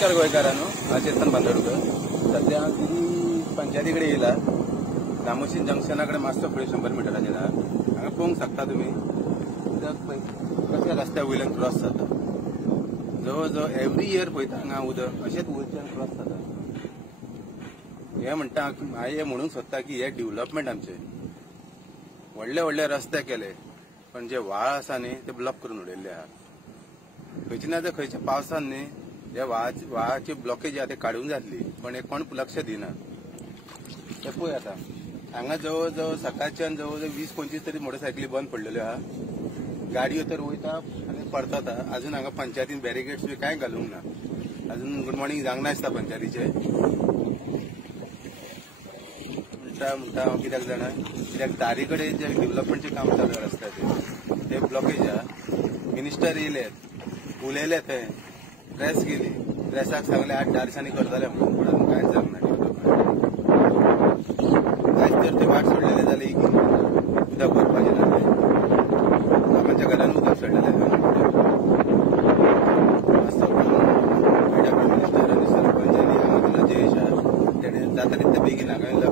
नमस्कार गोयकारांनो, हांव चेतन बांदोडकर. सध्या हांव तिरी पंचायती कडेन येयला. रामोशीन जंक्शना कडेन मातसो फुडें 100 मिटराचेर हांगा पळोवंक शकता तुमी उदक कशा रस्त्या वयल्यान क्रॉस जाता. जवळ जवळ एवरी इयर पळयता हांगा उदक अशेंच वयच्यान क्रॉस जाता. हे म्हणटा हांव म्हणूंक सोदता की हे डेव्हलपमेंट आमचे व्हडले व्हडले रस्ते केले, पण जे व्हाळ आसा न्ही ते ब्लॉक करून उडयल्ले आहा. खंयचे ना तर खंयच्या पावसान न्ही हे व्हाळाची ब्लॉकेज आहा ते काडूंक जातली, पण हे कोण लक्ष दिना. ते पळय आता हांगा जवळ जवळ सकाळच्यान जवळ जवळ 20-25 तरी मोटरसायकली बंद पडलेल्यो आहा. गाडयो तर वयता आनी पडतात. अजून हांगा पंचायतीन बॅरिकेड्स बी कांय घालूंक ना. अजून गुड मॉर्निंग जावंक नासता पंचायतीचे. म्हणटा हांव कित्याक जाणा, कित्याक दारी कडेन जे डेव्हलपमेंटचे काम चालू रस्त्याचे ते ब्लॉकेज आहा. मिनिस्टर येयले, उलयले, थंय प्रेस गेली, प्रेसाक सांगले 8-10 दिसांनी करतले म्हणून, पण अजून कांयच जावंक ना. कांयच तर ते वाट सोडलेले जाले उदक भरपाचें ना. आमच्या घरान उदक सोडलेले मिनिस्टर आनी सरपंच आनी हांगा जयेश आहा तेणे जाता तितले बेगीन हांगा